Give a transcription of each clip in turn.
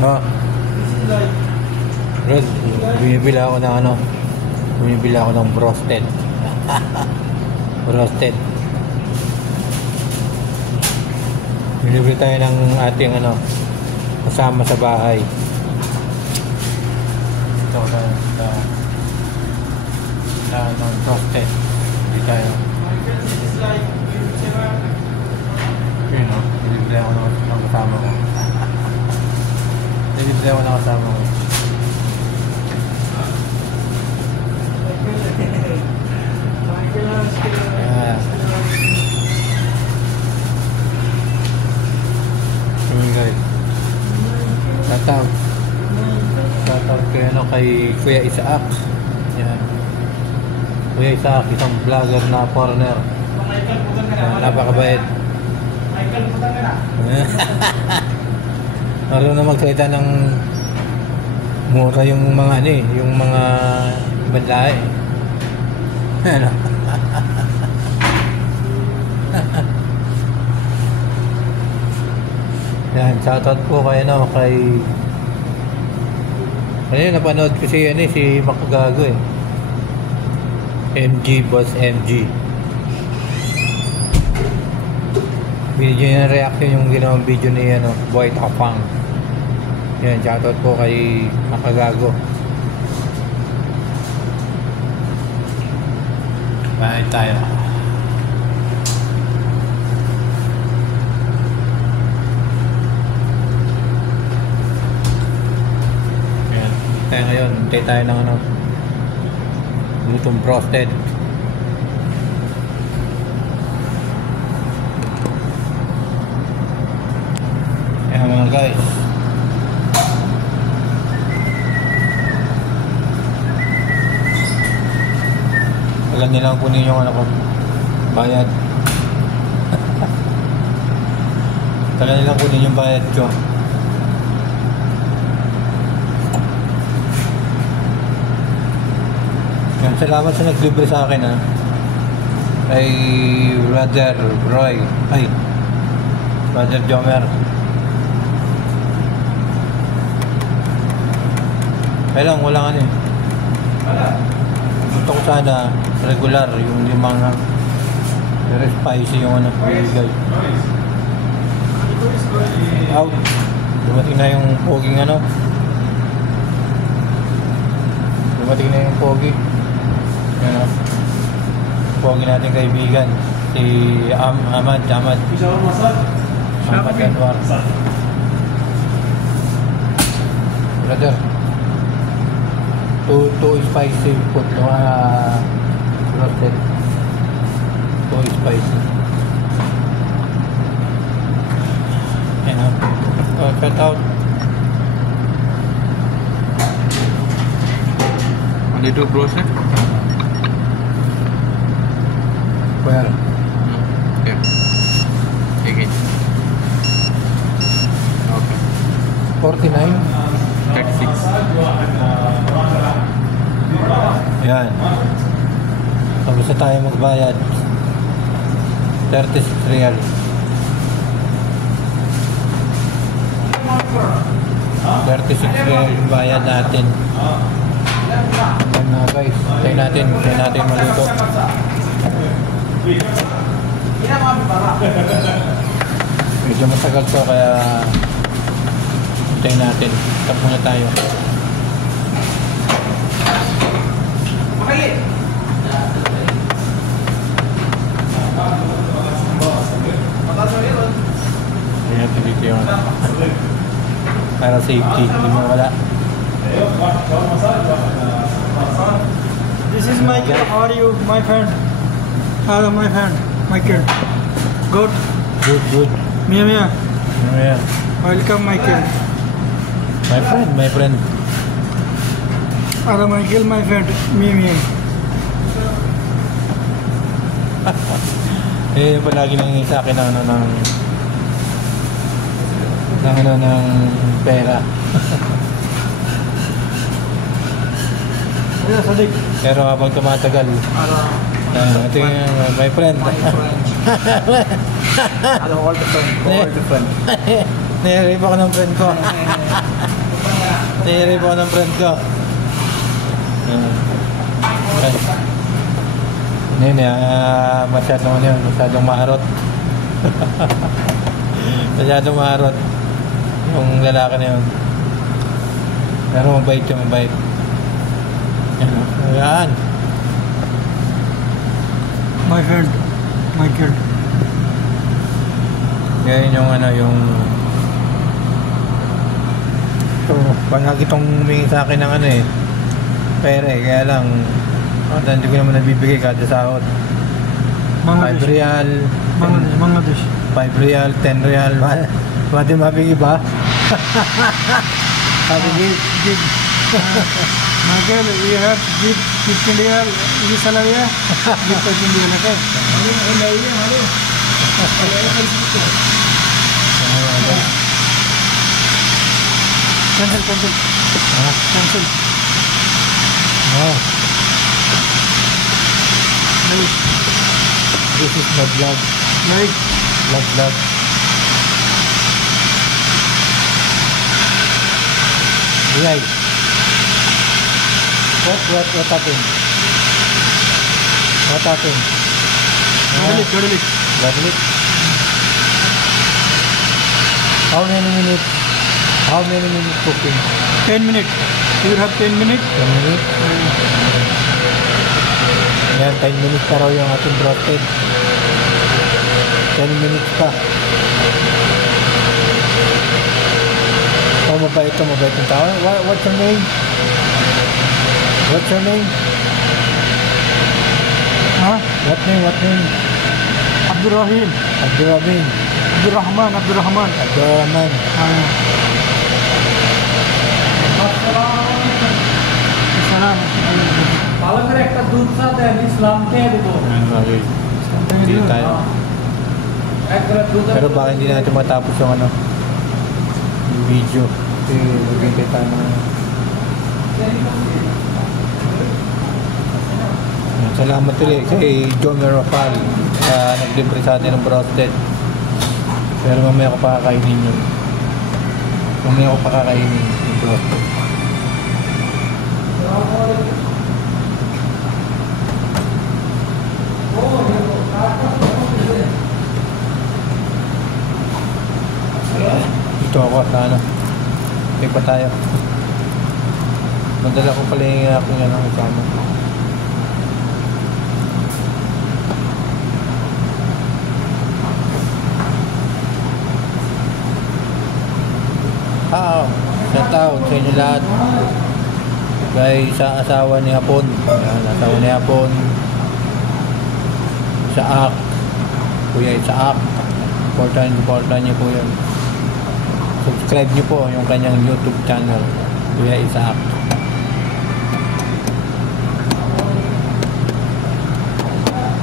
Oh. Rod, bumibili ako ng ano? Bumibili ako ng roasted. Roasted. Bumibili tayo ng ating ano, kasama sa bahay. Ito na roasted. Hindi tayo. Yun o, bumibili ako ng kasama ko. Bumibili ako ng kasama ko. Guys, shoutout kay Kuya Isaac. Yan. Kuya Isaac, isang vlogger na foreigner. Napakabait. Marunong magsalita ng mura yung mga ano eh, yung mga banlahe. Ano? Yan, shoutout po kay ano, kay napanood ko si ano, si Makagago eh. MG, Boss MG. Video niya reaction yung ginawang video ni ano, Boy Tapang. Yan, shoutout po kay Makagago. Bye tayo. Tayo ngayon, hintay tayo ng ano, lutong roasted. Ayan mga guys, alam nilang kunin yung ano ko, bayad. Tagal nilang kunin yung bayad ko. Yan, salamat sa naglibre sa akin ha. Kay Brother Roy. Ay, Brother Jomer. Kaya lang, walang ano eh. Gusto ko sana regular yung limang very spicy yung ano bigay. Out. Dumating na yung poging ano. Dumating na yung pogi. Yan o. Pogi natin kaibigan. Si Ahmad. Ahmad Anwar. Brother. Two spicy food. Roasted. Two spicy. Yan o. Cut out. Dito browser? Where? Okay. Again. Okay. 49? 36. Yan. Tapos na tayo magbayad. 36 real. 36 real yung bayad natin. Yan na guys. Tayo natin maluto. Medyo matagal to kaya tayo natin. Tap muna tayo. Ayan, dito yun. Para safety, hindi mawala. This is Michael. How are you, my friend? Hello, my friend. Michael. Good. Good. Mia. Yeah. Welcome, Michael. My friend. Hello, Michael, my friend. Mia. Palagi nang sa akin ng pera. Pero habang tumatagal, ito yung my friend. Hello, all the friend. Nire-rave ako ng friend ko. Nire-rave ako ng friend ko. Hindi, masyadong maharot. Masyadong maharot yung lalaki na yun. Pero mabait yung mabait. Ayan. My friend, Michael. Yan yung yung ito, palagi itong humingi sa akin ng pera kaya lang hindi ko naman nabibigay kada sahod. 5 real, Bangladesh. 5 real, 10 real, pwede mabigay ba? Sabi give. Michael, you have give 15 real, ini salah ya? Give 15 real, okay? Cancel. Cancel. Oh, Right. this is my vlog. Right. Vlog. Right. What happened? What happened? Garlic. Garlic. How many minutes? How many minutes cooking? 10 minutes. You have 10 minutes. 10 minutes? Yan, 10 minutes pa raw yung ating broasted. 10 minutes pa. Oh, mabait yung tao. What's your name? What's your name? Huh? What name? Abdurrahim. Abdurrahman. Abdurrahman. Salam. পালকের একটা দুধ সাথে ইসলাম খেয়ে দিব Hindi tayo. এক গ্লাস দুধ Pero baka hindi natin matapos yung yung video. Kasi maghintay tayo ng salamat ulit kay John Merofal na naglibre sa atin ng broasted. Pero mamaya ko pa kakainin yun. Mamaya ko pa kakainin yung broasted. Ito ako sa May pa tayo. Madala ko pala yung aking kasama. Shout out sa inyo lahat. Kay sa asawa ni Hapon. Ayan, asawa ni Hapon. Isaak. Kuya Isaak. Supportan niyo po yun. Subscribe niyo po yung kanyang YouTube channel. Kuya Isaak.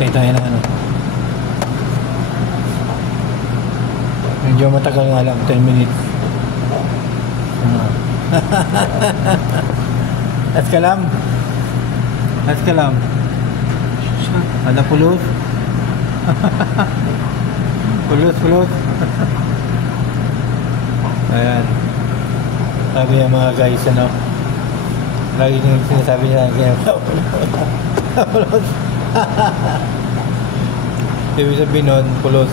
Tayo na Medyo matagal nga lang, 10 minutes. Askalam. Ada pulut. Pulut. Ayan. Sabi niya mga guys, lagi niya sinasabi niya kaya pulut. Ibig sabihin nun, pulut.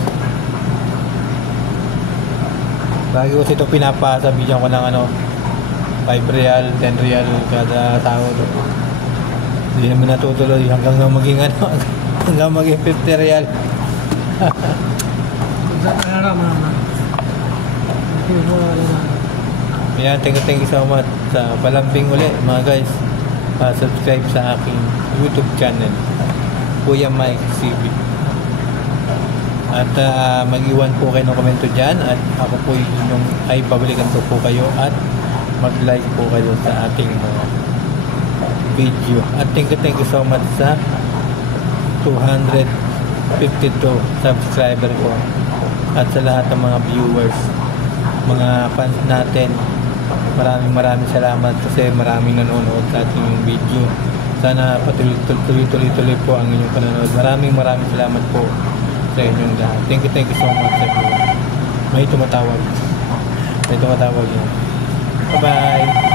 Lagi ko ito pinapasa, bigyan ko ng 5 real, 10 real kada sahod. Hindi naman natutuloy hanggang maging hanggang maging 50 real. Yan, thank you so much sa palambing uli mga guys. Subscribe sa aking YouTube channel, Kuya Mike CB. At mag-iwan po kayo ng komento dyan at ako po yung ay babalikan ko po kayo at mag-like po kayo sa ating mga video. At thank you so much sa 252 subscriber ko at sa lahat ng mga viewers, mga fans natin. Maraming salamat kasi maraming nanonood sa ating video. Sana patuloy-tuloy po ang inyong panonood. Maraming salamat po sa inyong lahat. Thank you so much everyone. May tumatawag. May tumatawag yun. Bye-bye!